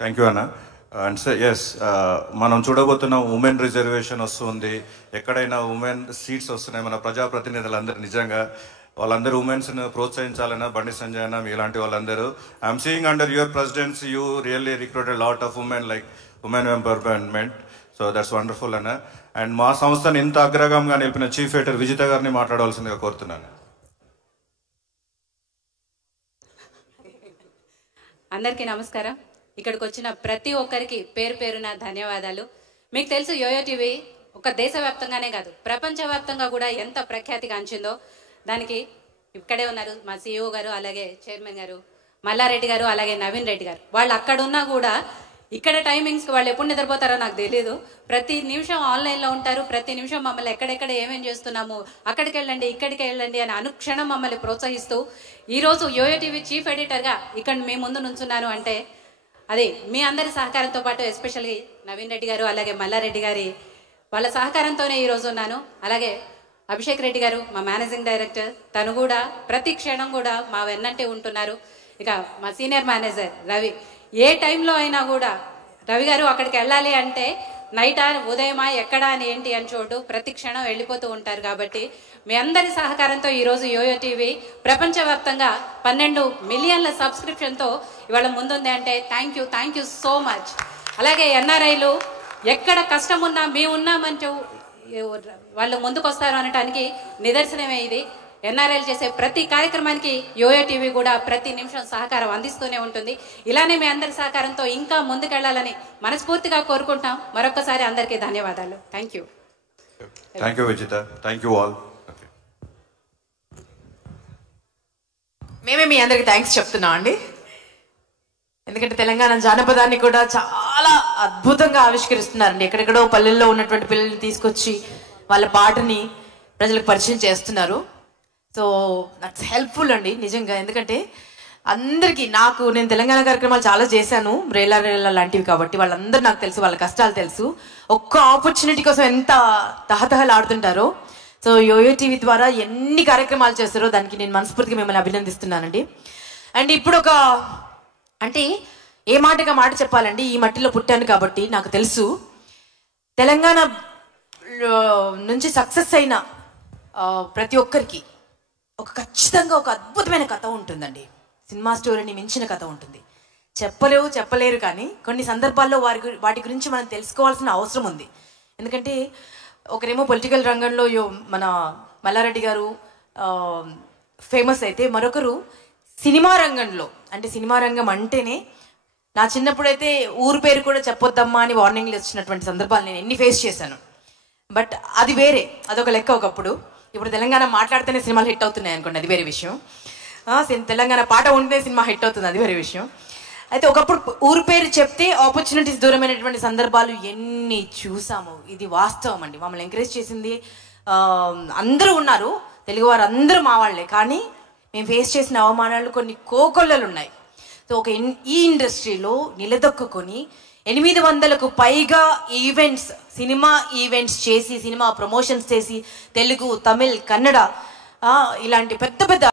Thank you అన్న. And sir yes, మనం చూడబోతున్న women reservation వస్తుంది, ఎక్కడైనా ఉమెన్ సీట్స్ వస్తున్నాయి. మన ప్రజాప్రతినిధులందరూ నిజంగా వాళ్ళందరూ ఉమెన్స్ని ప్రోత్సహించాలన్నా, బండి సంజయ్ అన్న మీలాంటి వాళ్ళందరూ. I'm seeing under your presidency you really recruited lot of women, like women empowerment. So that's wonderful అన్న. అండ్ మా సంస్థను ఇంత అగ్రగంగా నిలిపిన చీఫ్ ఎడిటర్ విజిత గారిని మాట్లాడవలసిందిగా కోరుతున్నాను. అందరికీ నమస్కారం. ఇక్కడికి వచ్చిన ప్రతి ఒక్కరికి పేరు పేరున ధన్యవాదాలు. మీకు తెలుసు యోయో టీవీ ఒక దేశవ్యాప్తంగానే కాదు, ప్రపంచవ్యాప్తంగా కూడా ఎంత ప్రఖ్యాతిగాంచిందో. దానికి ఇక్కడే ఉన్నారు మా CEO గారు, అలాగే చైర్మన్ గారు మల్లారెడ్డి గారు, అలాగే నవీన్ రెడ్డి గారు. వాళ్ళు అక్కడ ఉన్నా కూడా ఇక్కడ టైమింగ్స్కి వాళ్ళు ఎప్పుడు నిద్రపోతారో నాకు తెలియదు. ప్రతి నిమిషం ఆన్లైన్లో ఉంటారు. ప్రతి నిమిషం మమ్మల్ని ఎక్కడెక్కడ ఏమేం చేస్తున్నాము, అక్కడికి వెళ్ళండి, ఇక్కడికి వెళ్ళండి అని అనుక్షణం మమ్మల్ని ప్రోత్సహిస్తూ ఈరోజు యోయో టీవీ చీఫ్ ఎడిటర్గా ఇక్కడ మీ ముందు నుంచున్నాను అంటే అది మీ అందరి సహకారంతో పాటు, ఎస్పెషల్లీ నవీన్ రెడ్డి గారు అలాగే మల్లారెడ్డి గారి వాళ్ళ సహకారంతోనే ఈరోజు ఉన్నాను. అలాగే అభిషేక్ రెడ్డి గారు మా మేనేజింగ్ డైరెక్టర్, తను కూడా ప్రతి క్షణం కూడా మా వెన్నంటే ఉంటున్నారు. ఇక మా సీనియర్ మేనేజర్ రవి, ఏ టైంలో అయినా కూడా రవి గారు అక్కడికి వెళ్ళాలి అంటే నైటా ఉదయమా ఎక్కడా అని ఏంటి అని చోటు ప్రతి క్షణం వెళ్ళిపోతూ ఉంటారు. కాబట్టి మీ అందరి సహకారంతో ఈరోజు యోయో టీవీ ప్రపంచవ్యాప్తంగా 12 మిలియన్ల సబ్స్క్రిప్షన్తో ఇవాళ ముందుంది అంటే థ్యాంక్ యూ సో మచ్. అలాగే ఎన్ఆర్ఐలు ఎక్కడ కష్టం ఉన్నా మేము ఉన్నామంటూ వాళ్ళు ముందుకు వస్తారు అనటానికి నిదర్శనమే ఇది. ఎన్ఆర్ఐలు చేసే ప్రతి కార్యక్రమానికి యోయో టీవీ కూడా ప్రతి నిమిషం సహకారం అందిస్తూనే ఉంటుంది. ఇలానే మీ అందరి సహకారంతో ఇంకా ముందుకెళ్లాలని మనస్ఫూర్తిగా కోరుకుంటాం. మరొకసారి అందరికీ ధన్యవాదాలు. Thank you Vijitha. Thank you all. మేమే మీ అందరికి థ్యాంక్స్ చెప్తున్నాం అండి. ఎందుకంటే తెలంగాణ జానపదాన్ని కూడా చాలా అద్భుతంగా ఆవిష్కరిస్తున్నారండి. ఎక్కడెక్కడో పల్లెల్లో ఉన్నటువంటి పిల్లల్ని తీసుకొచ్చి వాళ్ళ పాటని ప్రజలకు పరిచయం చేస్తున్నారు. సో దట్స్ హెల్ప్ఫుల్ అండి నిజంగా. ఎందుకంటే అందరికీ నేను తెలంగాణ కార్యక్రమాలు చాలా చేశాను, రేలా లాంటివి. కాబట్టి వాళ్ళందరూ నాకు తెలుసు, వాళ్ళ కష్టాలు తెలుసు, ఒక్క ఆపర్చునిటీ కోసం ఎంత తహతహలాడుతుంటారో. సో యోయో టీవీ ద్వారా ఎన్ని కార్యక్రమాలు చేస్తారో దానికి నేను మనస్ఫూర్తిగా మిమ్మల్ని అభినందిస్తున్నానండి. అండ్ ఇప్పుడు అంటే ఏ మాటగా మాట చెప్పాలండి, ఈ మట్టిలో పుట్టాను కాబట్టి నాకు తెలుసు తెలంగాణ నుంచి సక్సెస్ అయిన ప్రతి ఒక్కరికి ఖచ్చితంగా ఒక అద్భుతమైన కథ ఉంటుందండి. సినిమా స్టోరీని మించిన కథ ఉంటుంది. చెప్పలేరు కానీ కొన్ని సందర్భాల్లో వాటి గురించి మనం తెలుసుకోవాల్సిన అవసరం ఉంది. ఎందుకంటే ఒకరేమో పొలిటికల్ రంగంలో మన మల్లారెడ్డి గారు ఫేమస్ అయితే, మరొకరు సినిమా రంగంలో, అంటే సినిమా రంగం అంటేనే నా చిన్నప్పుడైతే ఊరు పేరు కూడా చెప్పొద్దమ్మా అని వార్నింగ్లు వచ్చినటువంటి సందర్భాలు నేను ఎన్ని ఫేస్ చేశాను. బట్ అది వేరే, అదొక లెక్క ఒకప్పుడు. ఇప్పుడు తెలంగాణ మాట్లాడితేనే సినిమాలు హిట్ అవుతున్నాయి అనుకోండి, అది వేరే విషయం. తెలంగాణ పాట ఉంటే సినిమా హిట్ అవుతుంది, అది వేరే విషయం. అయితే ఒకప్పుడు ఊరు పేరు చెప్తే ఆపర్చునిటీస్ దూరమైనటువంటి సందర్భాలు ఎన్ని చూసాము. ఇది వాస్తవం అండి. మమ్మల్ని ఎంకరేజ్ చేసింది అందరూ ఉన్నారు, తెలుగువారు అందరూ మా వాళ్ళే. కానీ మేము ఫేస్ చేసిన అవమానాలు కొన్ని కోకొల్లలు ఉన్నాయి. సో ఈ ఇండస్ట్రీలో నిలదొక్కుని 800కు పైగా ఈవెంట్స్, సినిమా ఈవెంట్స్ చేసి, సినిమా ప్రమోషన్స్ చేసి, తెలుగు, తమిళ్, కన్నడ ఇలాంటి పెద్ద